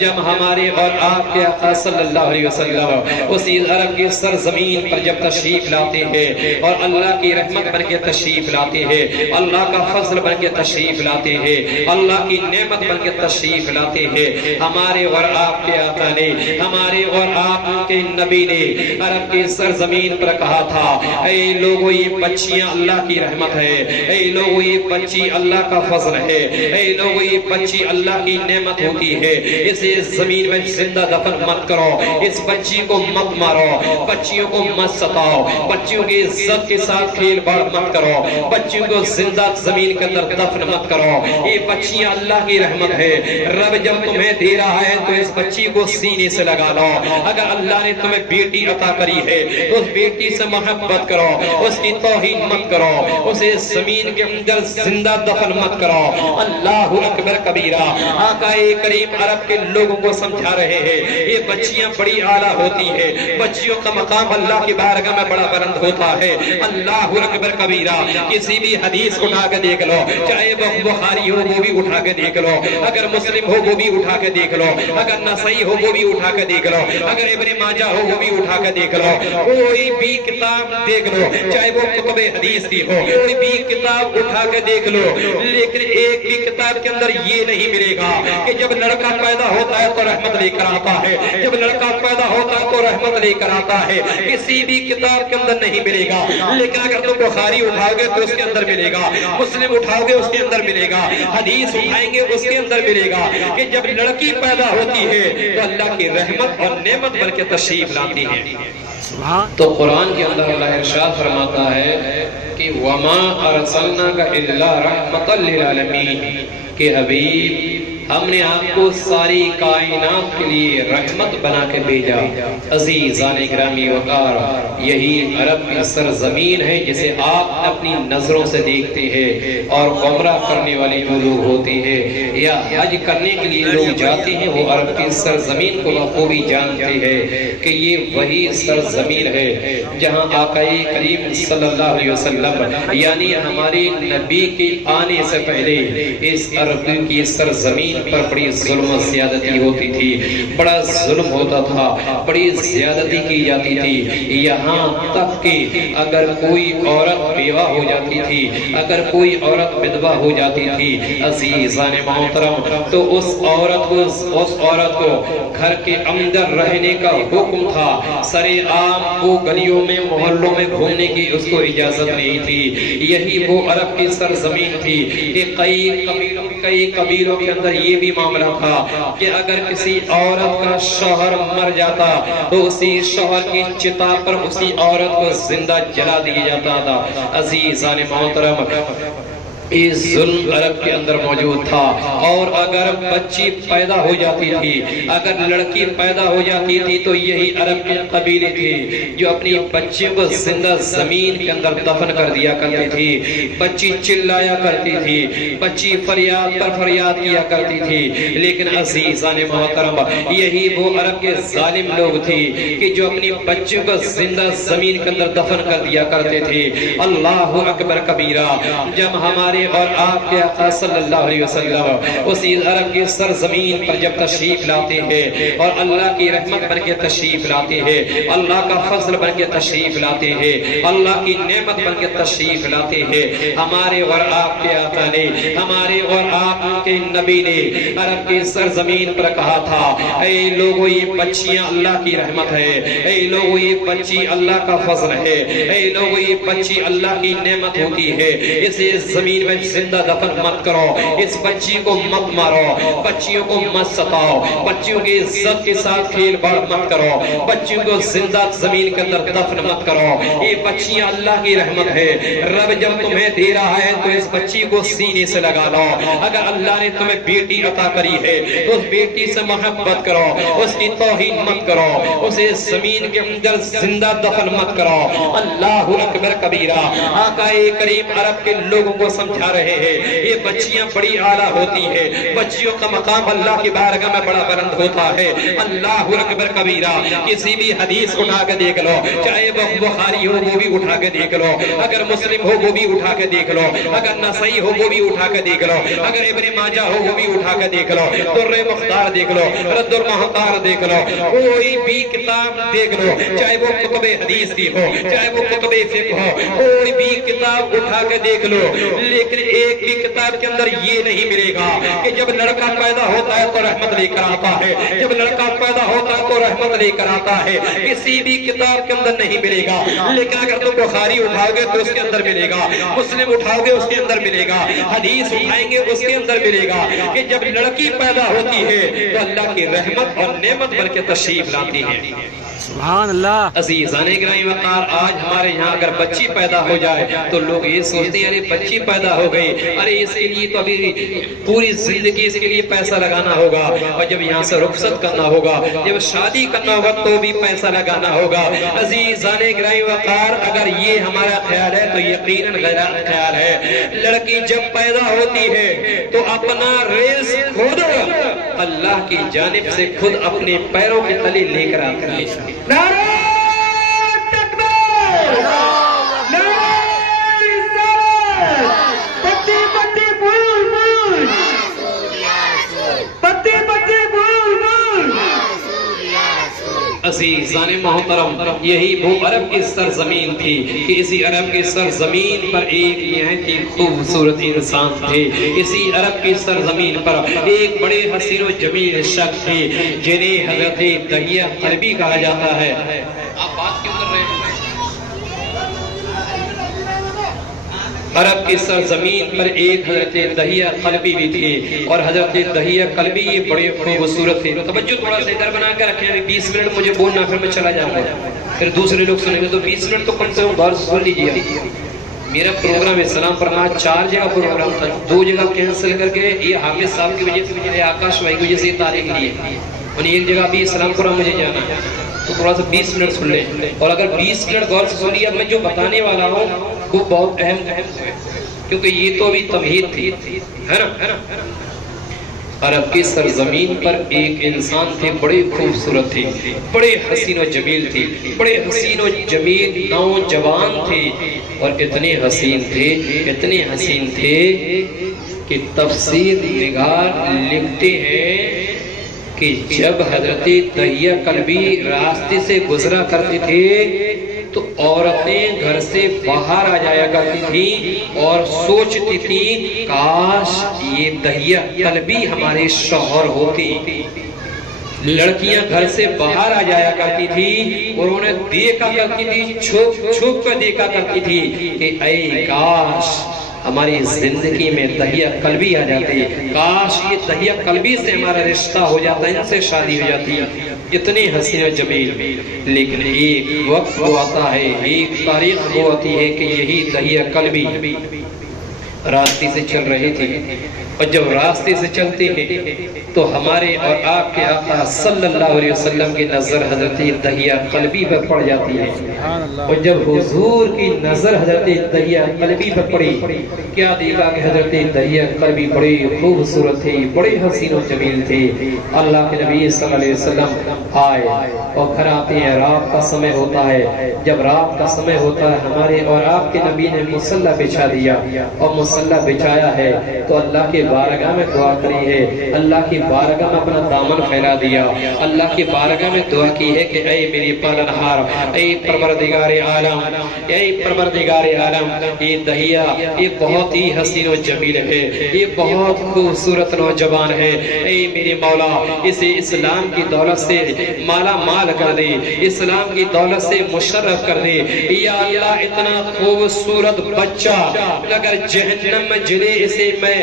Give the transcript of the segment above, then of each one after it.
جب ہمارے اور آپ کے آقا صلی اللہ علیہ وسلم اسی عرب کی سرزمین پر جب تشریف لاتے ہیں اور اللہ کی رحمت بن کے تشریف لاتے ہیں، اللہ کا فضل بن کے تشریف لاتے ہیں، اللہ کی نعمت بن کے تشریف لاتے ہیں، ہمارے اور آپ کے آقا نے، ہمارے اور آپ کے نبی نے عرب کی سرزمین پر کہا تھا، اے لوگو یہ بچیاں اللہ کی رحمت ہے، اے لوگو یہ بچی اللہ کا فضل ہے، اے لوگو یہ بچی اللہ کی نعمت ہوتی ہے، اسے زمین میں زندہ دفن مت کرو، اس بچی کو مت مارو، بچیوں کو مت ستاؤ، بچیوں کی عزت کے ساتھ کھیل باڑ مت کرو، بچیوں کو زندہ زمین کے اندر دفن مت کرو، یہ بچیاں اللہ کی رحمت ہے، رب جب تمہیں دے رہا ہے تو اس بچی کو سینے سے لگا لو، اگر اللہ نے تمہیں بیٹی عطا کری ہے تو اس بیٹی سے محبت کرو، اس کی توہین مت کرو، اسے زمین کے اندر زندہ دفن مت کرو، اللہ اکبر کبیرہ۔ آقا کریم عرب کے لوگوں کو سمجھا رہے ہیں یہ بچیاں بڑی اعلیٰ ہوتی ہیں، بچیوں کا مقام اللہ کی بارگاہ میں بڑا بلند ہوتا ہے، اللہ اکبر کبیرہ۔ کسی بھی حدیث اٹھا کے دیکھ لو، چاہے وہ بخاری ہو وہ بھی اٹھا کے دیکھ لو، اگر مسلم ہو وہ بھی اٹھا کے دیکھ لو، اگر نسائی ہو وہ بھی اٹھا کے دیکھ لو، اگر ابن ماجہ ہو وہ بھی اٹھا کے دیکھ لو، کوئی بھی کتاب دیکھ لو، چاہے وہ کتب حدیث کی ہو، کوئی بھی کتاب اٹھا کے دیکھ لو، لیکن ایک بھی کتاب کے اندر یہ نہیں ملے گا کہ جب لڑکا پیدا ہوتا ہے تو رحمت لے کر آتا ہے، جب لڑکا پیدا ہوتا ہے تو رحمت لے کر آتا ہے، کسی بھی کتاب کے اندر نہیں ملے گا، لیکن اگر تم بخاری اٹھاؤ گے تو اس کے اندر ملے گا، مسلم اٹھاؤ گے اس کے اندر ملے گا، حدیث اٹھائیں گے اس کے اندر ملے گا کہ جب لڑکی پیدا ہوتی ہے تو اللہ کی رحمت اور نعمت بن کے تشریف لاتی ہے۔ تو قرآن کے اندر اللہ ارشاد فرماتا ہے کہ وَمَا أَرْسَلْنَاكَ إِلَّا رَحْمَةً لِلْعَالَمِينَ، کہ حبیب ہم نے آپ کو ساری کائنات کے لیے رحمت بنا کے بھیجا۔ عزیزان گرامی وقار، یہی عرب کی سرزمین ہے جسے آپ اپنی نظروں سے دیکھتے ہیں، اور عمرہ کرنے والے جو لوگ ہوتے ہیں یا حج کرنے کے لیے لوگ جاتے ہیں وہ عرب کی سرزمین کو بخوبی جانتے ہیں کہ یہ وہی سرزمین ہے جہاں آقا کریم صلی اللہ علیہ وسلم یعنی ہمارے نبی کے آنے سے پہلے اس عرب کی سرزمین پر بڑی ظلم و زیادتی ہوتی تھی، بڑا ظلم ہوتا تھا، بڑی زیادتی کی جاتی تھی، یہاں تک کہ اگر کوئی عورت بیوہ ہو جاتی تھی، اگر کوئی عورت بدوہ ہو جاتی تھی عزیزان محترم، تو اس عورت کو گھر کے اندر رہنے کا حکم تھا، سرے عام کو گلیوں میں محلوں میں گھومنے کی اس کو اجازت نہیں تھی۔ یہی وہ عرب کی سرزمین تھی کہ کئی قبیلوں کے اندر یہ بھی معاملہ تھا کہ اگر کسی عورت کا شوہر مر جاتا تو اسی شوہر کی چتا پر اسی عورت کو زندہ جلا دیا جاتا تھا۔ عزیزان محترم، یہ ظلم عرب کے اندر موجود تھا، اور اگر بچی پیدا ہو جاتی تھی، اگر لڑکی پیدا ہو جاتی تھی تو یہی عرب کے قبیلے تھے جو اپنی بچے کو زندہ زمین کے اندر دفن کر دیا کرتی تھی، بچی چلایا کرتی تھی، بچی فریاد پر فریاد کیا کرتی تھی، لیکن عزیزان محترم یہی وہ عرب کے ظالم لوگ تھے کہ جو اپنی بچوں کو زندہ زمین کے اندر دفن کر دیا کرتے تھے۔ اللہ اکبر کبیرہ۔ جب ہمارے اور آپ کے آقا صلی اللہ علیہ وسلم اسی عرب کی سرزمین پر جب تشریف لاتے ہیں اور اللہ کی رحمت بن کے تشریف لاتے ہیں، اللہ کا فضل بن کے تشریف لاتے ہیں، اللہ کی نعمت بن کے تشریف لاتے ہیں، ہمارے اور آپ کے آقا نے، ہمارے اور آپ کے نبی نے عرب کی سرزمین پر کہا تھا، اے لوگو یہ بچیاں اللہ کی رحمت ہے، اے لوگو یہ بچی اللہ کا فضل ہے، اے لوگو یہ بچی اللہ کی نعمت ہوتی ہے، اسے زمین میں زندہ دفن مت کرو، اس بچی کو مت مارو، بچیوں کو مت ستاؤ، بچیوں کی عزت کے ساتھ کھیل باڑ مت کرو، بچیوں کو زندہ زمین کے اندر دفن مت کرو، یہ بچیاں اللہ کی رحمت ہے، رب جب تمہیں دے رہا ہے تو اس بچی کو سینے سے لگا لو، اگر اللہ نے تمہیں بیٹی عطا کری ہے تو اس بیٹی سے محبت کرو، اس کی توہین مت کرو، اسے زمین کے اندر زندہ دفن مت کرو۔ اللہ اکبر کبیرہ۔ آقا کریم عرب کے لوگوں کو سمجھا سمجھا رہے ہیں یہ بچیاں بڑی اعلیٰ ہوتی ہیں، بچیوں کا مقام اللہ کی بارگاہ میں بڑا بلند ہوتا ہے۔ اللہ اکبر کبیرہ، کسی بھی حدیث اٹھا کے دیکھ لو، چاہے وہ بخاری ہو وہ بھی اٹھا کے دیکھ لو، اگر مسلم ہو وہ بھی اٹھا کے دیکھ لو، اگر نسائی ہو وہ بھی اٹھا کے دیکھ لو، اگر ابن ماجہ ہو وہ بھی اٹھا کے دیکھ لو، در مختار دیکھ لو، رد المحتار دیکھ لو، کوئی بھی کتاب دیکھ لو، چاہے وہ کتب حدیث کی ہو، چاہے وہ کتب فقہ ہو، کوئی بھی کتاب اٹھا کے دیکھ لو، لیکن ایک بھی کتاب کے اندر یہ نہیں ملے گا کہ جب لڑکا پیدا ہوتا ہے تو رحمت لے کر آتا ہے، جب لڑکا پیدا ہوتا ہے تو رحمت لے کر آتا ہے، کسی بھی کتاب کے اندر نہیں ملے گا۔ لیکن اگر تم بخاری اٹھاؤ گے تو اس کے اندر ملے گا، مسلم اٹھاؤ گے اس کے اندر ملے گا، حدیث اٹھائیں گے اس کے اندر ملے گا کہ جب لڑکی پیدا ہوتی ہے تو اللہ کی رحمت اور نعمت بن کے تشریف لاتی ہے۔ سبحان اللہ۔ عزیزان گرامی وقار، آج ہمارے یہاں اگر بچی پیدا ہو جائے تو لوگ یہ سوچتے ہیں ارے بچی پیدا ہو گئی، ارے اس کے لیے تو ابھی پوری زندگی اس کے لیے پیسہ لگانا ہوگا، اور جب یہاں سے رخصت کرنا ہوگا، جب شادی کرنا ہوگا تو بھی پیسہ لگانا ہوگا۔ عزیزان گرامی وقار، اگر یہ ہمارا خیال ہے تو یقیناً غلط خیال ہے۔ لڑکی جب پیدا ہوتی ہے تو اپنا رزق خود اللہ کی جانب سے خود اپنے پیروں کے تلے لے کر آتی ہے۔ نعرہ تکبیر، نعرہ رسالت، پتی پتی بول بول، پتی پتی بول بول۔ عزیزان محترم، یہی وہ عرب کی سرزمین تھی کہ اسی عرب کی سرزمین پر ایک نہایت ہی خوبصورت انسان تھے، اسی عرب کی سرزمین پر ایک بڑے حسین و جمیل شخص تھے جنہیں حضرت دحیہ کلبی کہا جاتا ہے۔ آپ بات کیوں کر رہے ہیں؟ عرب کی سرزمین پر ایک حضرت دحیہ کلبی بھی تھی، اور حضرت دحیہ کلبی یہ بڑے خوبصورت تھے۔ توجہ تھوڑا سا ادھر بنا کر رکھیں، 20 منٹ مجھے بولنا پھر میں چلا جاؤں گا، پھر دوسرے لوگ سنیں گے، تو 20 منٹ تو کم سے کم غور سے سن لیجیے۔ میرا پروگرام اسلام پر آج 4 جگہ پروگرام تھا، 2 جگہ کینسل کر کے یہ حافظ صاحب کی وجہ سے، مجھے آکاش بھائی کی وجہ سے تاریخ لی ہے، اور ایک جگہ بھی اسلام پر مجھے جانا ہے، تو تھوڑا سا 20 منٹ سن لیں، اور اگر 20 منٹ غور سے سنیے، میں جو بتانے والا ہوں وہ بہت اہم ہے، کیونکہ یہ تو ابھی تمہید تھی، ہے نا۔ عرب کی سرزمین پر ایک انسان تھے، بڑے خوبصورت تھے، بڑے حسین و جمیل تھے، بڑے حسین و جمیل نوجوان تھے، اور اتنے حسین تھے، اتنے حسین تھے کہ تفسیر نگار لکھتے ہیں کہ جب حضرت دحیہ کلبی راستے سے گزرا کرتے تھے تو عورتیں گھر سے باہر آ جایا کرتی تھی اور سوچتی تھی کاش یہ دحیہ کلبی ہمارے شوہر ہوتی۔ لڑکیاں گھر سے باہر آ جایا کرتی تھی اور انہیں دیکھا کرتی تھی، چھپ چھپ کر دیکھا کرتی تھی کہ اے کاش ہماری زندگی میں دحیہ کلبی آ جاتی، کاش یہ دحیہ کلبی سے ہمارا رشتہ ہو جاتا، ان سے شادی ہو جاتی، اتنے حسین و جمیل۔ لیکن ایک وقت وہ آتا ہے، ایک تاریخ وہ آتی ہے کہ یہی دحیہ کلبی راستے سے چل رہے تھے، اور جب راستے سے چلتے ہیں تو ہمارے اور آپ کے آقا صلی اللہ علیہ وسلم کی نظر حضرت دحیہ کلبی پر پڑ جاتی ہے، اور جب حضور کی نظر حضرت دحیہ کلبی پر پڑی، کیا دیکھا کہ حضرت دحیہ کلبی بڑے خوبصورت تھے، بڑے حسین و جمیل تھے۔ اللہ کے نبی صلی اللہ علیہ وسلم آئے اور گھر آتے ہیں، رات کا سمے ہوتا ہے، جب رات کا سمے ہوتا ہے ہمارے اور آپ کے نبی نے مصلی بچھا دیا، اور مصلی بچھایا ہے تو اللہ کے بارگاہ میں دعا کری ہے، اللہ کی بارگاہ میں اپنا دامن پھیلا دیا، اللہ کی بارگاہ میں دعا کی ہے کہ اے میری پالنہار، اے پروردگار عالم، اے پروردگار عالم، یہ دحیہ یہ بہت ہی حسین و جمیل ہے، یہ بہت خوبصورت نوجوان ہے، اے میرے مولا اسے اسلام کی دولت سے مالا مال کر دے، اسلام کی دولت سے مشرف کر دے، یا اللہ اتنا خوبصورت بچہ اگر جہنم میں جلے اسے میں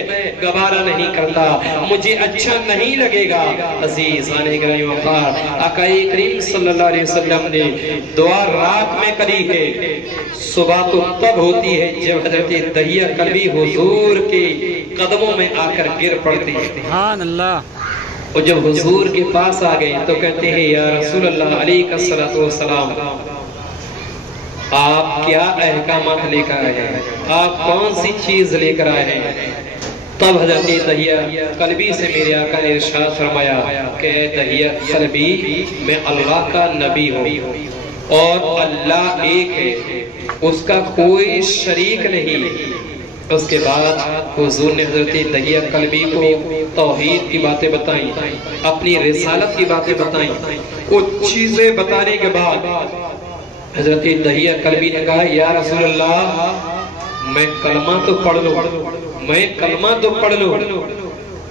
گوارا نہیں کرتا، مجھے اچھا نہیں لگے گا۔ عزیزان گرامی وقار، آقا کریم صلی اللہ علیہ وسلم نے دعا رات میں کری ہے، صبح تو تب ہوتی ہے جب حضرت دحیہ کلبی حضور کے قدموں میں آ کر گر پڑتی ہے۔ سبحان اللہ۔ اور جب حضور کے پاس آ گئے تو کہتے ہیں یا رسول اللہ علیہ الصلوۃ والسلام، آپ کیا احکامات لے کر آئے ہیں، آپ کون سی چیز لے کر آئے ہیں؟ تب حضرت دہیہ قلبی سے میرے آقا نے ارشاد فرمایا کہ اے دہیہ قلبی، میں اللہ کا نبی ہوں اور اللہ ایک ہے، اس کا کوئی شریک نہیں۔ اس کے بعد حضور نے حضرت دہیہ قلبی کو توحید کی باتیں بتائیں، اپنی رسالت کی باتیں بتائیں۔ کچھ چیزیں بتانے کے بعد حضرت دہیہ قلبی نے کہا یا رسول اللہ، میں کلمہ تو پڑھ لوں، میں کلمہ تو پڑھ لوں،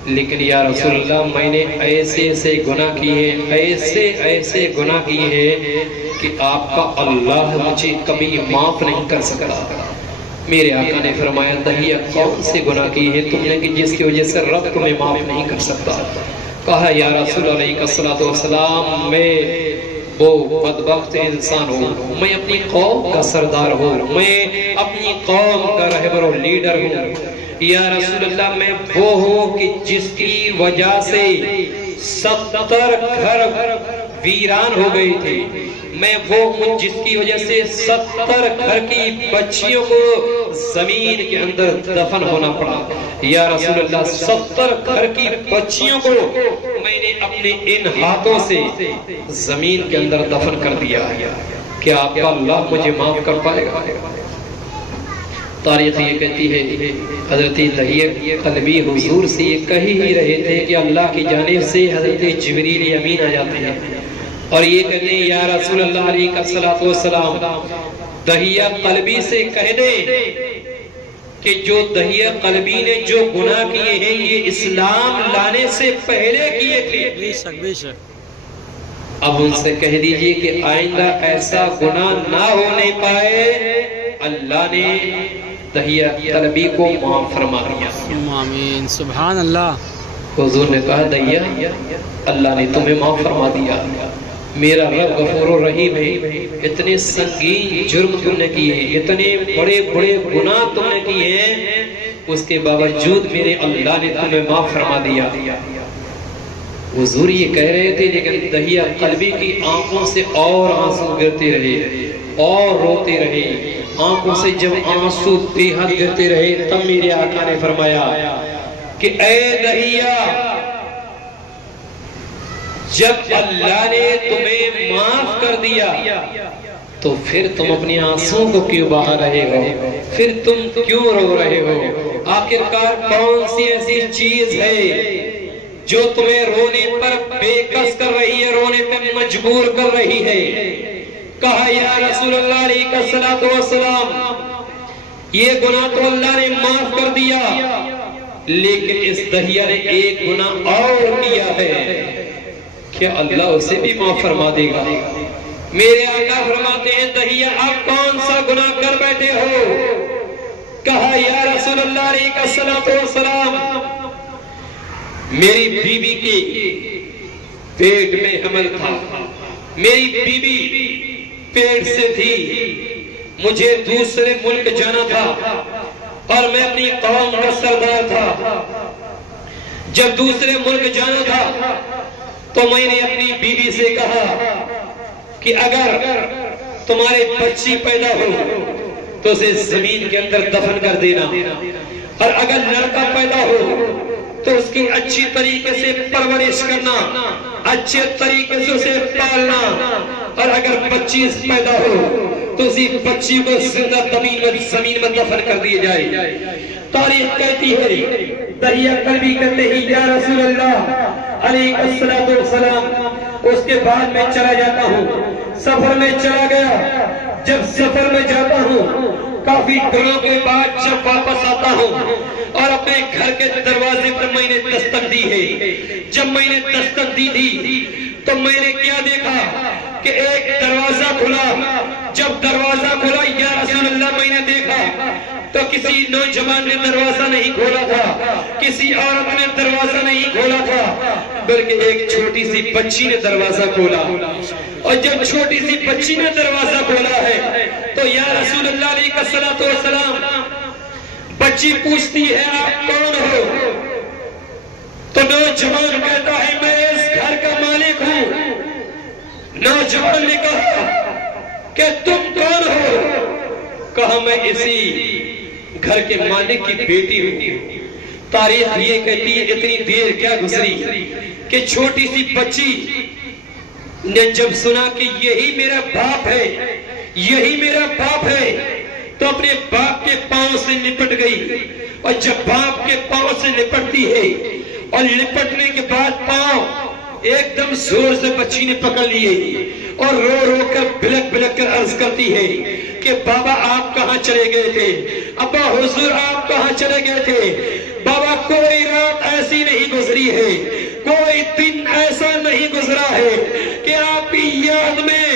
لیکن یا رسول اللہ میں نے ایسے ایسے گناہ کیے ہیں، ایسے ایسے گناہ کیے ہیں کہ آپ کا اللہ مجھے کبھی معاف نہیں کر سکتا۔ میرے آقا نے فرمایا دہیہ کون سے گناہ کیے ہیں تم نے کہ جس کی وجہ سے رب تمہیں معاف نہیں کر سکتا؟ کہا یا رسول اللہ علیہ السلام، میں وہ بدبخت انسان ہوں، میں اپنی قوم کا سردار ہوں، میں اپنی قوم کا رہبر و لیڈر ہوں۔ یا رسول اللہ، میں وہ ہوں کہ جس کی وجہ سے 70 گھر ویران ہو گئی تھی، میں وہ ہوں جس کی وجہ سے 70 گھر کی بچیوں کو زمین کے اندر دفن ہونا پڑا۔ یا رسول اللہ، 70 گھر کی بچیوں کو میں نے اپنے ان ہاتھوں سے زمین کے اندر دفن کر دیا، کیا آپ کا اللہ مجھے معاف کر پائے گا؟ تاریخ یہ کہتی ہے حضرت دہیہ قلبی حضور سے یہ کہہ ہی رہے تھے کہ اللہ کی جانب سے حضرت جبریل امین آ جاتے ہیں اور یہ کہتے ہیں یا رسول اللہ علیہ السلام، دہیہ قلبی سے کہہ دے کہ جو دہیہ قلبی نے جو گناہ کیے ہیں یہ اسلام لانے سے پہلے کیے تھے۔ بے شک بے شک۔ اب ان سے کہہ دیجئے کہ آئندہ ایسا گناہ نہ ہونے پائے۔ اللہ نے دہیہ قلبی کو معاف فرما دیا۔ آمین، سبحان اللہ۔ حضور نے کہا دہیہ اللہ نے تمہیں معاف فرما دیا، میرا رب غفور و رحیم ہے، اتنے سنگین جرم تم نے کیے ہیں، اتنے بڑے بڑے گناہ تم نے کیے ہیں، اس کے باوجود میرے اللہ نے تمہیں معاف فرما دیا۔ حضور یہ کہہ رہے تھے لیکن دہیہ قلبی کی آنکھوں سے اور آنسو گرتے رہے اور روتے رہے، آنکھوں سے جب آنسو بے حد گرتے رہے تب میرے آقا نے فرمایا کہ اے دہیہ، جب اللہ نے تمہیں معاف کر دیا تو پھر تم اپنی آنسوں کو کیوں بہا رہے ہو، پھر تم کیوں رو رہے ہو؟ آخرکار کون سی ایسی چیز ہے جو تمہیں رونے پر بے کس کر رہی ہے، رونے پر مجبور کر رہی ہے؟ کہا یا رسول اللہ علیہ السلام، یہ گناہ تو اللہ نے معاف کر دیا لیکن اس دہیہ نے ایک گناہ اور کیا ہے، کیا اللہ اسے بھی معاف فرما دے گا؟ میرے آقا فرماتے ہیں دہیہ آپ کون سا گناہ کر بیٹھے ہو؟ کہا یا رسول اللہ علیہ السلام، میری بیوی کی پیٹ میں حمل تھا، میری بیوی پیٹ سے تھی، مجھے دوسرے ملک جانا تھا اور میں اپنی قوم کا سردار تھا۔ جب دوسرے ملک جانا تھا تو میں نے اپنی بیوی سے کہا کہ اگر تمہارے بچی پیدا ہو تو اسے زمین کے اندر دفن کر دینا، اور اگر لڑکا پیدا ہو تو اس کی اچھی طریقے سے پرورش کرنا، اچھے طریقے سے اسے پالنا، اور اگر بچی پیدا ہو تو اسی بچی کو زندہ زمین میں دفن کر دیے جائے۔ تاریخ کہتی ہے دہیہ قلبی کہتے ہی یا رسول اللہ علیہ السلام، اس کے بعد میں چلا جاتا ہوں، سفر میں چلا گیا، جب سفر میں جاتا ہوں کافی دنوں کے بعد جب واپس آتا ہوں اور اپنے گھر کے دروازے پر میں نے دستک دی ہے، جب میں نے دستک دی تھی تو میں نے کیا دیکھا کہ ایک دروازہ کھلا، جب دروازہ کھلا یا رسول اللہ میں نے دیکھا تو کسی نوجوان نے دروازہ نہیں کھولا تھا، کسی عورت نے دروازہ نہیں کھولا تھا، بلکہ ایک چھوٹی سی بچی نے دروازہ کھولا، اور جب چھوٹی سی بچی نے دروازہ کھولا ہے تو یا رسول اللہ علیہ السلام، بچی پوچھتی ہے آپ کون ہو؟ تو نوجوان کہتا ہے میں اس گھر کا مالک ہوں۔ نوجوان نے کہا کہ تم کون ہو؟ کہا میں اسی گھر کے مالک کی بیٹی ہوں۔ تاریخ یہ کہتی ہے اتنی دیر کیا گزری کہ چھوٹی سی بچی نے جب سنا کہ یہی میرا باپ ہے، یہی میرا باپ ہے، تو اپنے باپ کے پاؤں سے لپٹ گئی۔ اور جب باپ کے پاؤں سے لپٹتی ہے اور لپٹنے کے بعد پاؤں ایک دم زور سے بچی نے پکڑ لیے اور رو رو کر بلک بلک کر عرض کرتی ہے کہ بابا آپ کہاں چلے گئے تھے؟ ابا حضور آپ کہاں چلے گئے تھے؟ بابا کوئی رات ایسی نہیں گزری ہے، کوئی دن ایسا نہیں گزرا ہے کہ آپ کی یاد میں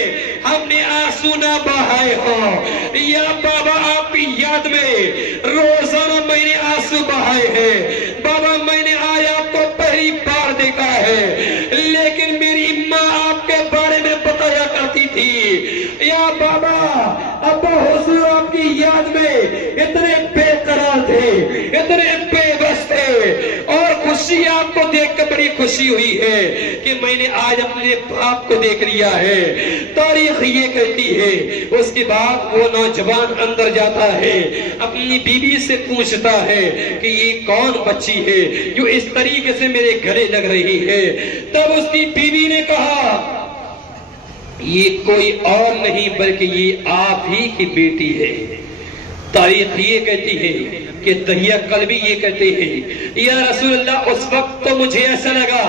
ہم نے آنسو نہ بہائے ہوں، یا بابا آپ کی یاد میں روزانہ میں نے آنسو بہائے ہیں۔ بابا میں نے آج آپ کو پہلی بار دیکھا ہے، لیکن میری ماں آپ کے بارے میں بتایا کرتی تھی، یا بابا ابا حضور آپ کی یاد میں اتنے بے قرار تھے، اتنے بے بس تھے، اور خوشی آپ کو دیکھ کر بڑی خوشی ہوئی ہے کہ میں نے آج اپنے باپ کو دیکھ لیا ہے۔ تاریخ یہ کہتی ہے اس کے بعد وہ نوجوان اندر جاتا ہے، اپنی بیوی سے پوچھتا ہے کہ یہ کون بچی ہے جو اس طریقے سے میرے گلے لگ رہی ہے؟ تب اس کی بیوی نے کہا یہ کوئی اور نہیں بلکہ یہ آپ ہی کی بیٹی ہے۔ تاریخ یہ کہتی ہے کہ دہیہ قلبی یہ کہتے ہیں یا رسول اللہ اس وقت تو مجھے ایسا لگا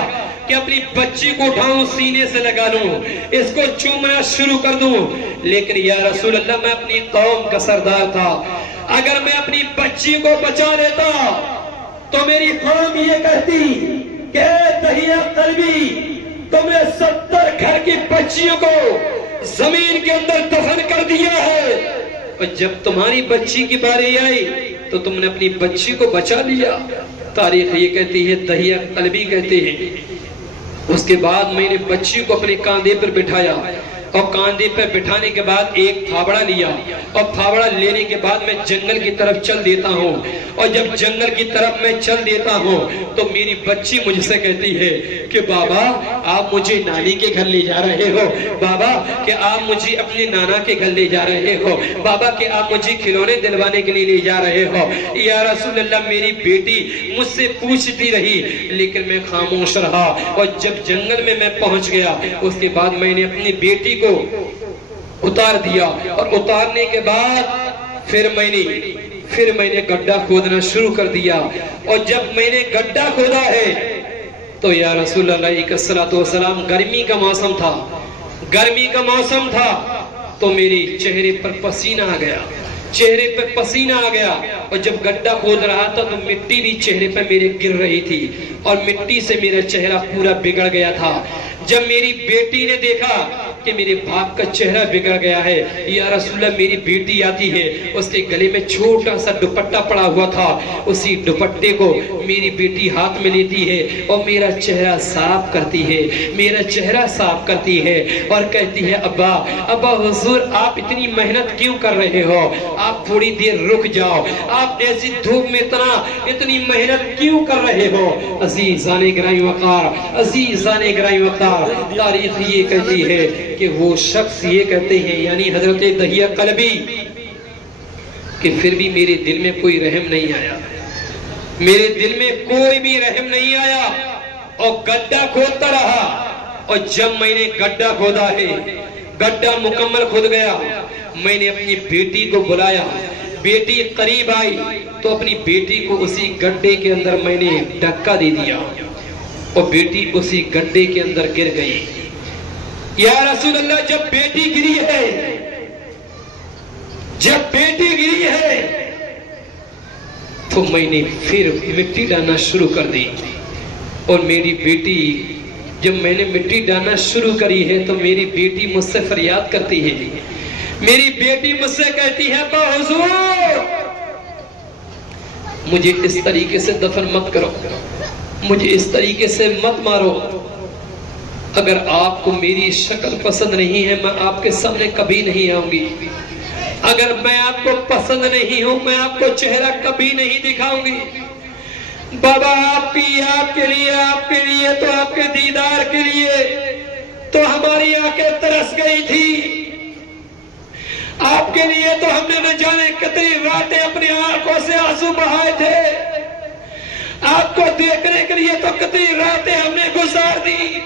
کہ اپنی بچی کو اٹھاؤں سینے سے لگا لوں، اس کو چومنا شروع کر دوں، لیکن یا رسول اللہ میں اپنی قوم کا سردار تھا، اگر میں اپنی بچی کو بچا لیتا تو میری قوم یہ کہتی کہ اے دہیہ قلبی تم نے 70 گھر کی بچیوں کو زمین کے اندر دفن کر دیا ہے، اور جب تمہاری بچی کی باری آئی تو تم نے اپنی بچی کو بچا لیا۔ تاریخ یہ کہتی ہے دہیہ قلبی کہتے ہیں اس کے بعد میں نے بچی کو اپنے کاندھے پر بٹھایا، اور کاندھے پر بٹھانے کے بعد ایک پھاوڑا لیا، اور پھاوڑا لینے کے بعد میں جنگل کی طرف چل دیتا ہوں، اور جب جنگل کی طرف میں چل دیتا ہوں تو میری بچی مجھ سے کہتی ہے کہ بابا آپ مجھے نانی کے گھر لے جا رہے ہو، بابا کہ آپ مجھے اپنے نانا کے گھر لے جا رہے ہو، بابا کہ آپ مجھے کھلونے دلوانے کے لیے لے جا رہے ہو۔ یا رسول اللہ میری بیٹی مجھ سے پوچھتی رہی لیکن میں خاموش رہا، اور جب جنگل میں پہنچ گیا اس کے بعد میں نے اپنی بیٹی کو اتار دیا، اور اتارنے کے بعد پھر میں نے گڈھا کھودنا شروع کر دیا، اور جب میں نے گڈھا کھودا ہے تو یا رسول اللہ علیہ السلام گرمی کا موسم تھا تو میری چہرے پر پسینہ آ گیا، اور جب گڈھا کھود رہا تھا تو مٹی بھی چہرے پر میرے گر رہی تھی، اور مٹی سے میرا چہرہ پورا بگڑ گیا تھا۔ جب میری بیٹی نے دیکھا کہ میرے باپ کا چہرہ بگڑ گیا ہے، یا رسول اللہ میری بیٹی آتی ہے، اس کے گلے میں چھوٹا سا دوپٹہ پڑا ہوا تھا، اسی دوپٹے کو میری بیٹی ہاتھ میں لیتی ہے اور میرا چہرہ صاف کرتی ہے اور کہتی ہے ابا حضور آپ اتنی محنت کیوں کر رہے ہو؟ آپ تھوڑی دیر رک جاؤ، آپ ایسی دھوپ میں اتنی محنت کیوں کر رہے ہو؟ عزیزان گرامی وقار، تاریخ یہ کہتی ہے کہ وہ شخص یہ کہتے ہیں یعنی حضرت دہیہ قلبی کہ پھر بھی میرے دل میں کوئی رحم نہیں آیا، میرے دل میں کوئی بھی رحم نہیں آیا، اور گڈھا کھودتا رہا، اور جب میں نے گڈھا کھودا ہے، گڈھا مکمل کھود گیا، میں نے اپنی بیٹی کو بلایا، بیٹی قریب آئی تو اپنی بیٹی کو اسی گڈھے کے اندر میں نے دھکا دے دیا، اور بیٹی اسی گڈھے کے اندر گر گئی۔ یا رسول اللہ جب بیٹی گری ہے تو میں نے پھر مٹی ڈالنا شروع کر دی، اور میری بیٹی جب میں نے مٹی ڈالنا شروع کری ہے تو میری بیٹی مجھ سے فریاد کرتی ہے، میری بیٹی مجھ سے کہتی ہے ابا حضور مجھے اس طریقے سے دفن مت کرو، مجھے اس طریقے سے مت مارو، اگر آپ کو میری شکل پسند نہیں ہے میں آپ کے سامنے کبھی نہیں آؤں گی، اگر میں آپ کو پسند نہیں ہوں میں آپ کو چہرہ کبھی نہیں دکھاؤں گی۔ بابا آپ کے لیے تو آپ کے دیدار کے لیے تو ہماری آنکھیں ترس گئی تھی، آپ کے لیے تو ہم نے نہ جانے کتنی راتیں اپنی آنکھوں سے آنسو بہائے تھے، آپ کو دیکھنے کے لیے تو کتنی راتیں ہم نے گزار دی۔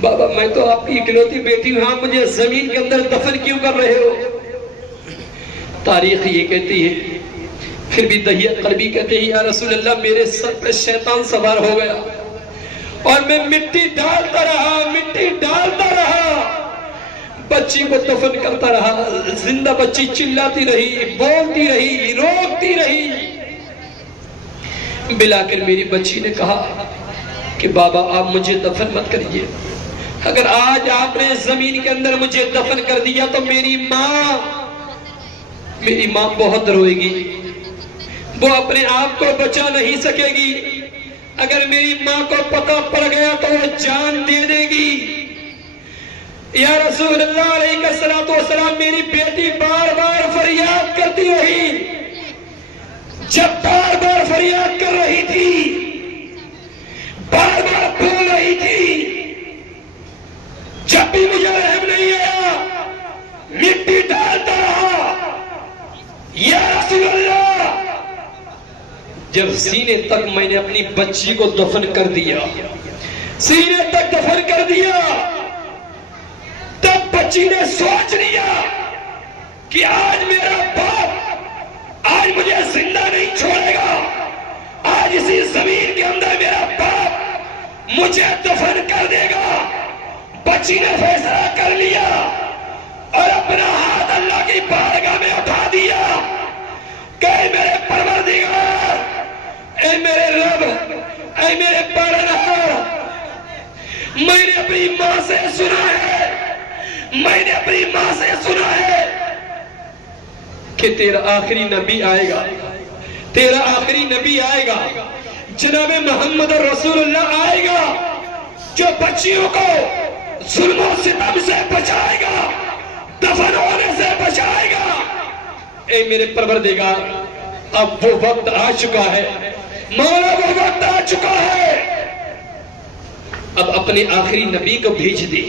بابا میں تو آپ کی اکلوتی بیٹی ہوں، آپ مجھے زمین کے اندر دفن کیوں کر رہے ہو؟ تاریخ یہ کہتی ہے، پھر بھی دہیہ قلبی کہتے ہیں یا رسول اللہ میرے سر پہ شیطان سوار ہو گیا اور میں مٹی ڈالتا رہا، بچی کو دفن کرتا رہا، زندہ بچی چلاتی رہی، بولتی رہی، روکتی رہی۔ بلاکر میری بچی نے کہا کہ بابا آپ مجھے دفن مت کریے، اگر آج آپ نے زمین کے اندر مجھے دفن کر دیا تو میری ماں بہت روئے گی، وہ اپنے آپ کو بچا نہیں سکے گی، اگر میری ماں کو پتہ پڑ گیا تو وہ جان دے دے گی۔ یا رسول اللہ علیہ السلام، میری بیٹی بار بار فریاد کرتی رہی، جب بار بار فریاد کر رہی تھی، بار بار بول رہی تھی، جب بھی مجھے رحم نہیں آیا مٹی ڈالتا رہا۔ یا رسول اللہ، جب سینے تک میں نے اپنی بچی کو دفن کر دیا، سینے تک دفن کر دیا، تب بچی نے سوچ لیا کہ آج میرا باپ آج مجھے زندہ نہیں چھوڑے گا، آج اسی زمین کے اندر میرا باپ مجھے دفن کر دے گا۔ بچی نے فیصلہ کر لیا اور اپنا ہاتھ اللہ کی بارگاہ میں اٹھا دیا کہ اے میرے پروردگار، اے میرے رب، اے میرے پالنہار، میں نے اپنی ماں سے سنا ہے کہ تیرا آخری نبی آئے گا، جناب محمد رسول اللہ آئے گا، جو بچیوں کو ظلم و ستم سے بچائے گا، دفن ہونے سے بچائے گا۔ اے میرے پروردگار، اب وہ وقت آ چکا ہے، مولا وہ وقت آ چکا ہے، اب اپنے آخری نبی کو بھیج دے،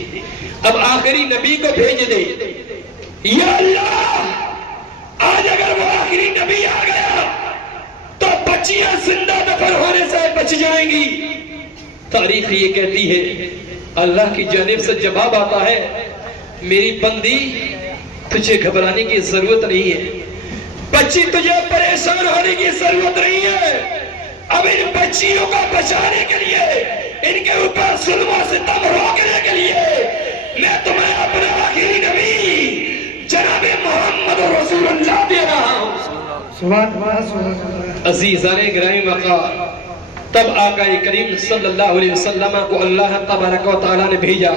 یا اللہ آج اگر وہ آخری نبی آ گیا تو بچیاں زندہ دفن ہونے سے بچ جائیں گی۔ تاریخ یہ کہتی ہے، اللہ کی جانب سے جواب آتا ہے، میری بندی تجھے گھبرانے کی ضرورت نہیں ہے، بچی تجھے پریشان ہونے کی ضرورت نہیں ہے، اب ان بچیوں کو بچانے کے لیے، ان کے اوپر ظلم و ستم روکنے کے لیے میں تمہیں اپنا آخری نبی جناب محمد رسول اللہ دے رہا ہوں۔ عزیزان گرامی مقام، تب آقا کریم صلی اللہ علیہ وسلم کو اللہ تبارک و تعالیٰ نے بھیجا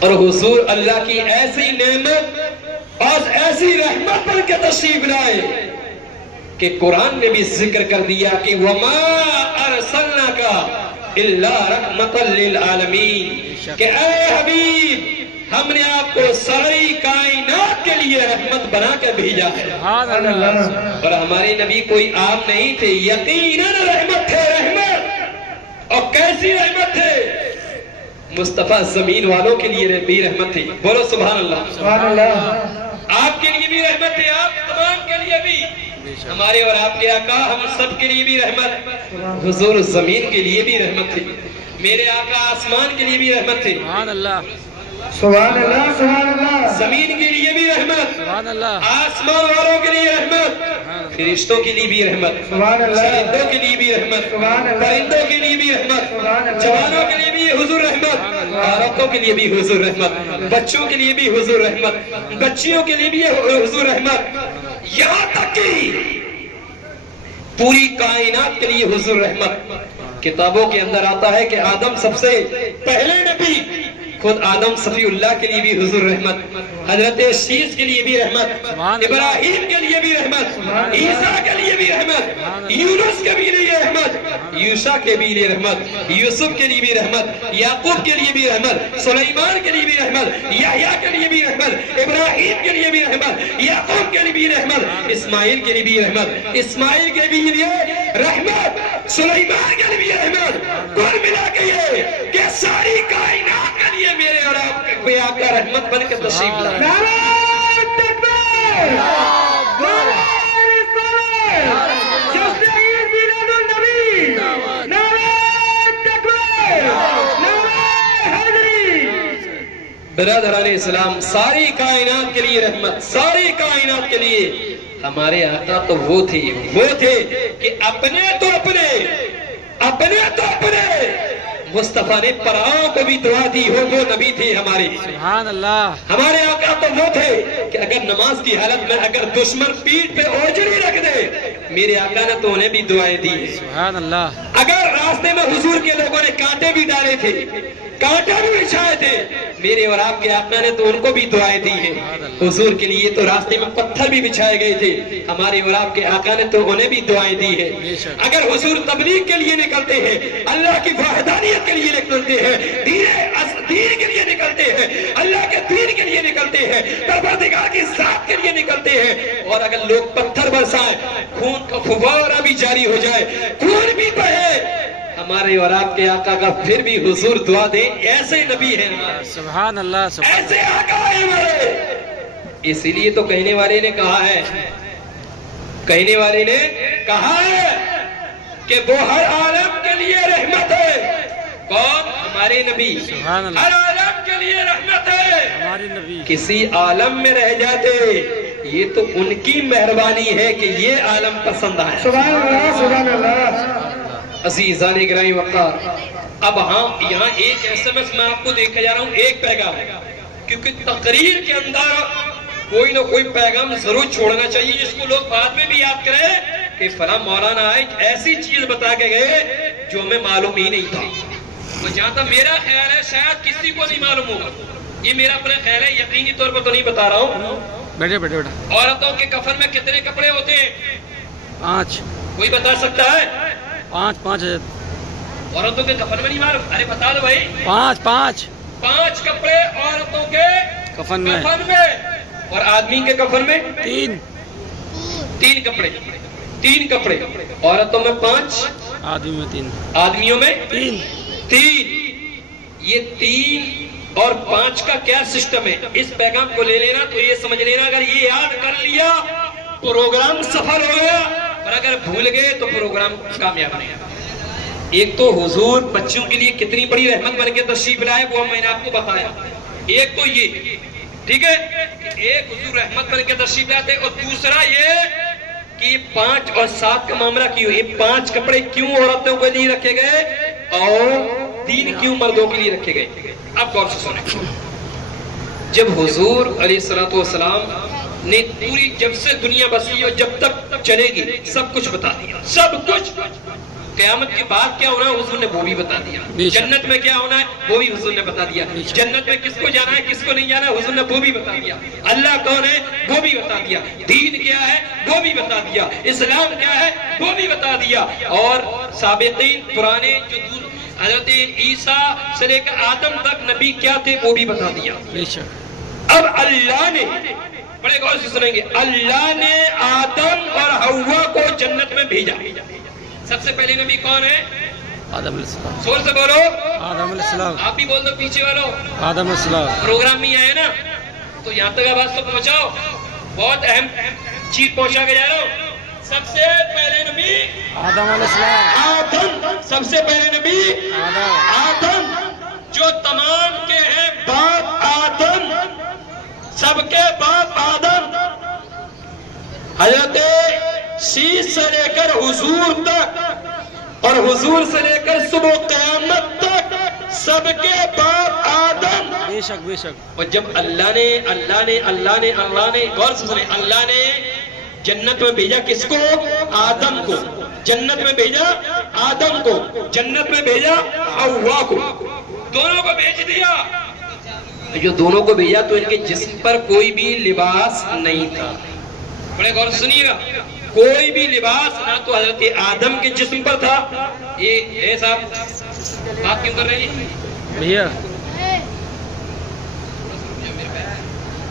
اور حضور اللہ کی ایسی نعمت اور ایسی رحمت پر کے تشریف لائے کہ قرآن نے بھی ذکر کر دیا کہ وَمَا أَرْسَلْنَاكَ إِلَّا رَحْمَةً لِلْعَالَمِينَ، کہ اے حبیب ہم نے آپ کو ساری کائنات کے لیے رحمت بنا کے بھیجا ہے۔ اور ہمارے نبی کوئی عام نہیں تھے، یقیناً رحمت تھے، رحمت، اور کیسی رحمت تھے؟ مصطفیٰ زمین والوں کے لیے بھی رحمت تھی، بولو سبحان اللہ۔ آپ کے لیے بھی رحمت تھی، آپ تمام کے لیے بھی، ہمارے اور آپ کے آقا ہم سب کے لیے بھی رحمت، حضور زمین کے لیے بھی رحمت تھی، میرے آقا آسمان کے لیے بھی رحمت تھی، سبحان اللہ، سبحان اللہ، سبحان اللہ، زمین کے لیے بھی رحمت، سبحان اللہ، آسمان والوں کے لیے رحمت، فرشتوں کے لیے بھی رحمت، سبحان اللہ، فرشتوں کے لیے بھی رحمت، سبحان اللہ، پرندوں کے لیے بھی رحمت، جوانوں کے لیے بھی حضور رحمت، عورتوں کے لیے بھی حضور رحمت، بچوں کے لیے بھی حضور رحمت، بچیوں کے لیے بھی حضور رحمت، یہاں تک کہ پوری کائنات کے لیے حضور رحمت۔ کتابوں کے اندر آتا ہے کہ آدم سب سے پہلے نبی، خود آدم صفی اللہ کے لیے بھی حضور رحمت، حضرت شیس کے لیے بھی رحمت، ابراہیم کے لیے بھی رحمت، عیسیٰ کے لیے بھی رحمت، یونس کے بھی لیے رحمت، یوشع کے بھی لیے رحمت، یوسف کے لیے بھی رحمت، یعقوب کے لیے بھی رحمت، سلیمان کے لیے بھی رحمت، یحییٰ کے لیے بھی رحمت، ابراہیم کے لیے بھی رحمت، یعقوب کے لیے بھی رحمت، اسماعیل کے لیے بھی رحمت، اسماعیل کے لیے رحمت، سلیمان کے لیے بھی رحمت، کل ملا کے یہ کہ ساری کائنات کے لیے میرے اور آپ کے آقا رحمت بن کے تشریف لائے. نعرہ تکبیر، نعرہ رسالت، جشن عید میلاد النبی، نعرہ تکبیر، نعرہ حیدری. برادران اسلام، ساری کائنات کے لیے رحمت، ساری کائنات کے لیے. ہمارے آقا تو وہ تھے کہ اپنے مصطفیٰ نے پراؤں کو بھی دعا دی ہو، وہ نبی تھے ہمارے. سبحان اللہ. ہمارے آقا تو وہ تھے کہ اگر نماز کی حالت میں اگر دشمن پیٹھ پہ اوجڑی رکھ دے، میرے آقا نے تو انہیں بھی دعائیں دی. سبحان اللہ. اگر راستے میں حضور کے لوگوں نے کانٹے بھی ڈالے تھے، کانٹے بھی بچھائے تھے، میرے اور آپ کے آقا نے تو ان کو بھی دعائیں دی ہیں. حضور کے لیے تو راستے میں پتھر بھی بچھائے گئے تھے، ہمارے اور آپ کے آقا نے تو انہیں بھی دعائیں دی ہیں. اگر حضور تبلیغ کے لیے نکلتے ہیں، اللہ کی وحدانیت کے لیے نکلتے ہیں، دین کے لیے نکلتے ہیں، اللہ کے دین کے لیے نکلتے ہیں، پروردگار کی ذات کے لیے نکلتے ہیں، اور اگر لوگ پتھر برسائیں، خون کا فوارہ بھی جاری ہو جائے، خون بھی بہے، ہمارے اور آپ کے آقا کا پھر بھی حضور دعا دیں. ایسے نبی ہیں ہمارے، سبحان اللہ. ایسے آقا ہیں ہمارے. اسی لیے تو کہنے والے نے کہا ہے کہ وہ ہر عالم کے لیے رحمت ہے. کون؟ ہمارے نبی. سبحان اللہ. ہر عالم کے لیے رحمت ہے. ہمارے نبی کسی عالم میں رہ جاتے، یہ تو ان کی مہربانی ہے کہ یہ عالم پسند آئے. سبحان اللہ، سبحان اللہ. عزیزان گرامی وقار، اب یہاں ایک SMS میں آپ کو دیکھا جا رہا ہوں، ایک پیغام، کیونکہ تقریر کے اندر کوئی نہ کوئی پیغام ضرور چھوڑنا چاہیے جس کو لوگ بعد میں بھی یاد کریں کہ فلاں مولانا آئے ایسی چیز بتا کے گئے جو ہمیں معلوم ہی نہیں تھا. تو جہاں تک میرا خیال ہے شاید کسی کو نہیں معلوم ہوگا، یہ میرا اپنا خیال ہے، یقینی طور پر تو نہیں بتا رہا ہوں. بیٹھے. عورتوں کے کفن میں کتنے کپڑے ہوتے ہیں؟ 5. کوئی بتا سکتا ہے؟ 5 عورتوں کے کفن میں نہیں معلوم؟ ارے بتا دو بھائی. 5 کپڑے عورتوں کے کفن میں. اور آدمی کے کفن میں 3 کپڑے. 3 کپڑے عورتوں میں 5، آدمی میں 3. آدمیوں میں 3. یہ 3 اور 5 کا کیا سسٹم ہے؟ اس پیغام کو لے لینا تو یہ سمجھ لینا اگر یہ یاد کر لیا پروگرام سفل ہو گیا، اور اگر بھول گئے تو پروگرام کامیاب نہیں. ایک تو حضور بچوں کے لیے کتنی بڑی رحمت بن کے تشریف لائے، وہ میں نے آپ کو بتایا. ایک تو یہ، ٹھیک ہے، ایک حضور رحمت بن کے تشریف لاتے، اور دوسرا یہ کہ 5 اور 7 کا معاملہ کیوں؟ یہ 5 کپڑے کیوں عورتوں کے لیے رکھے گئے اور 3 کیوں مردوں کے لیے رکھے گئے؟ اب غور سے سنیں. جب حضور علیہ الصلوۃ والسلام نے پوری جب سے دنیا بسی اور جب تک چلے گی سب کچھ بتا دیا، سب کچھ. قیامت کے بعد کیا ہونا ہے حضور نے وہ بھی بتا دیا. جنت میں کیا ہونا ہے وہ بھی حضور نے بتا دیا. جنت میں کس کو جانا ہے کس کو نہیں جانا ہے حضور نے وہ بھی بتا دیا. اللہ کون ہے وہ بھی بتا دیا. دین کیا ہے وہ بھی بتا دیا. اسلام کیا ہے وہ بھی بتا دیا. اور سابقین پرانے جو حضرت عیسیٰ سے لے کر آدم تک نبی کیا تھے وہ بھی بتا دیا. اب اللہ نے، بڑے غور سے سنیں گے، اللہ نے آدم اور حوا کو جنت میں بھیجا. سب سے پہلے نبی کون ہے؟ آدم علیہ السلام. زور سے بولو. آدم علیہ السلام. آپ بھی بول دو پیچھے والو. آدم علیہ السلام. پروگرام میں آئے نا تو یہاں تک آواز تو پہنچاؤ. بہت اہم چیز پہنچا کے جا رہا ہوں. سب سے پہلے نبی آدم علیہ السلام. آدم. سب سے پہلے نبی آدم، جو تمام کے ہیں باپ آدم، سب کے باپ آدم. حضرت شیش سے لے کر حضور تک اور حضور سے لے کر صبح قیامت تک سب کے باپ آدم. بے شک. اور جب اللہ نے غور سے سنیں، اللہ نے جنت میں بھیجا کس کو؟ آدم کو. جنت میں بھیجا آدم کو، جنت میں بھیجا حوا کو. دونوں کو بھیج دیا. جو دونوں کو بھیجا تو ان کے جسم پر کوئی بھی لباس نہیں تھا. بڑے غور سے سنیے گا، کوئی بھی لباس نہ تو حضرت آدم کے جسم پر تھا. یہ صاحب بات کیوں کر رہے ہیں بھیا؟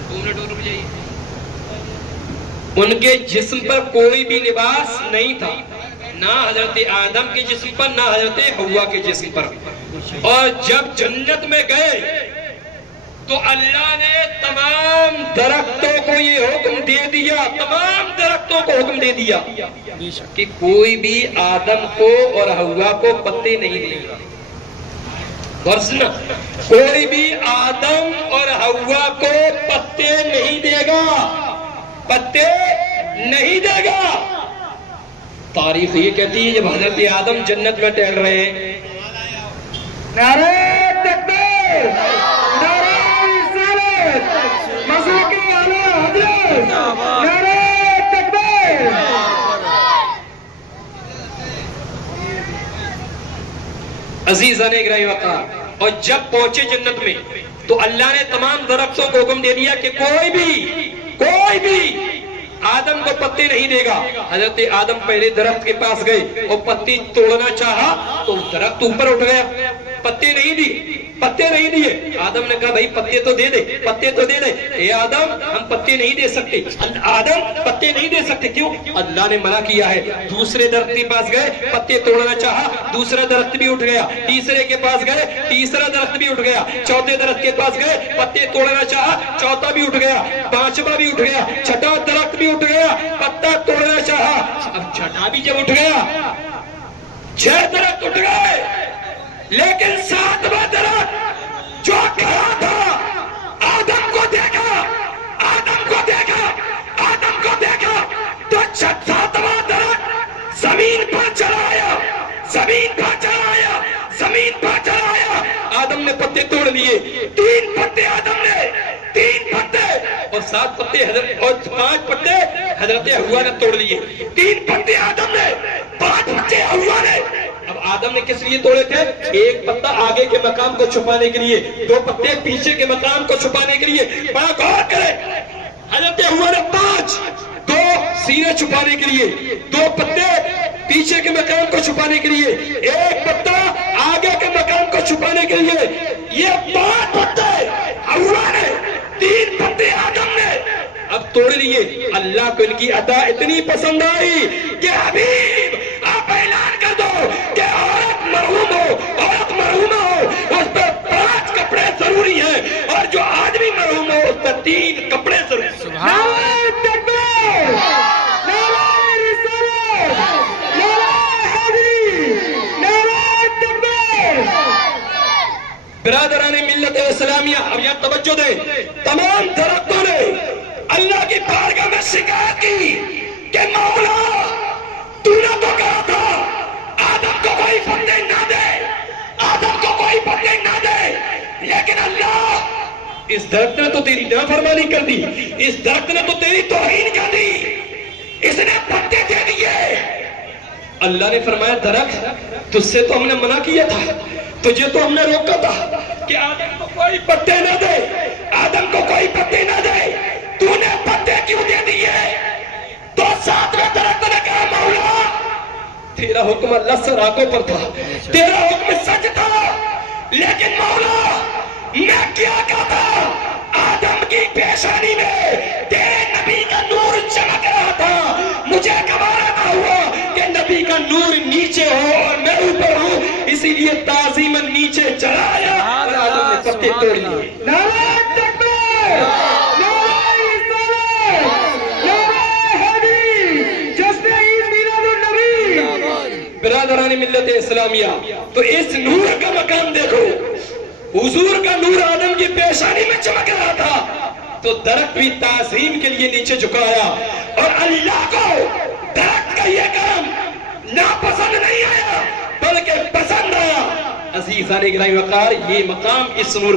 2 منٹ اور رک جائیے. ان کے جسم پر کوئی بھی لباس نہیں تھا، نہ حضرت آدم کے جسم پر نہ حضرت حوا کے جسم پر. اور جب جنت میں گئے تو اللہ نے تمام درختوں کو یہ حکم دے دیا، تمام درختوں کو حکم دے دیا بے شک کہ کوئی بھی آدم کو اور حوا کو پتے نہیں دے گا۔ ورنہ کوئی بھی آدم اور حوا کو پتے نہیں دے گا، پتے نہیں دے گا۔ تاریخ یہ کہتی ہے جب حضرت آدم جنت میں ٹہل رہے ہیں، نعرہ تکبیر، نعرہ رسالت، مسلک اعلی حضرت، نعرہ تکبیر۔ عزیزان گرامی وقار، اور جب پہنچے جنت میں تو اللہ نے تمام درختوں کو حکم دے دیا کہ کوئی بھی آدم کو پتے نہیں دے گا۔ حضرت آدم پہلے درخت کے پاس گئے اور پتے توڑنا چاہا تو درخت اوپر اٹھ گیا، پتے نہیں دیے۔ آدم نے کہا بھائی پتے تو دے دے۔ اے آدم ہم پتے نہیں دے سکتے، آدم پتے نہیں دے سکتے، کیوں؟ اللہ نے منع کیا ہے۔ دوسرے درخت کے پاس گئے، پتے توڑنا چاہا، دوسرا درخت بھی اٹھ گیا۔ تیسرے کے پاس گئے، تیسرا درخت بھی اٹھ گیا۔ چوتھے درخت کے پاس گئے، پتے توڑنا چاہا، چوتھا بھی اٹھ گیا، پانچواں بھی اٹھ گیا، چھٹا درخت بھی اٹھ گیا، پتا توڑنا چاہا۔ اب چھٹا بھی جب اٹھ گیا، 6 درخت اٹھ گئے، لیکن 7واں درخت جو کھڑا تھا آدم کو دیکھا تو 7واں درخت زمین پر چڑھایا۔ آدم نے پتے توڑ لیے، 3 پتے آدم نے، 3 پتے اور 7 پتے حضرت، اور 5 پتے حضرت حوا نے توڑ لیے۔ 3 پتے آدم نے، 5 پتے حوا نے۔ اب آدم نے کس لیے توڑے تھے؟ 1 پتا آگے کے مقام کو چھپانے کے لیے، 2 پتے پیچھے کے مقام کو چھپانے کے لیے۔ بڑا غور کرے، حضرت حوا نے 5، 2 سینے چھپانے کے لیے، 2 پتے پیچھے کے مقام کو چھپانے کے لیے، 1 پتا آگے کے مقام کو چھپانے کے لیے۔ یہ 5 پتے حوا نے، 3 پتے آدم نے اب توڑ لیے۔ اللہ کو ان کی عطا اتنی پسند آئی کہ حبیب آپ اعلان کر دو کہ عورت مرحوم ہو اس پر 5 کپڑے ضروری ہیں، اور جو آدمی مرحوم ہو اس پر 3 کپڑے ضروری ہیں۔ نعرہ تکبیر، نعرہ رسالت، نعرہ حیدری، نعرہ تکبیر۔ برادران ملت اسلامیہ، اب یہاں توجہ دیں، تمام درختوں نے اللہ کی بارگاہ میں شکایت کی کہ مولا تو نے تو کہا تھا آدم کو کوئی پتے نہ دے، لیکن اللہ اس درخت نے تو تیری نافرمانی کر دی، اس درخت نے تو تیری توہین کر دی، اس نے پتے دے دیے۔ اللہ نے فرمایا درخت تجھ سے تو ہم نے منع کیا تھا، تجھے تو ہم نے روکا تھا کہ آدم کو کوئی پتے نہ دے، تو نے پتے کیوں دے دیے؟ تو 7ویں درخت نے کہا مولا تیرا حکم اللہ سے راکوں پر تھا، تیرا حکم سچ تھا، لیکن مولا میں کیا کہتا، آدم کی پیشانی میں تیرے نبی کا نور چمک رہا تھا، مجھے گوارا نہ ہوا کہ نبی کا نور نیچے ہو اور میں اوپر ہوں، اسی لیے تعظیماً نیچے چڑھایا اور آدم نے پتے توڑ لیے۔ نعرہ تکبیر، نعرہ رسالت، نعرہ حیدری، جشن عید میلاد النبی۔ برادران ملت اسلامیہ، تو اس نور کا مقام دیکھو، حضور کا نور آدم کی پیشانی میں چمک رہا تھا، تو درخت بھی تعظیم کے لیے نیچے جھکایا، اور اللہ کو درخت کا یہ کام ناپسند نہیں آیا بلکہ پسند آیا۔ عزیزان گرامی وقار، یہ مقام اس نور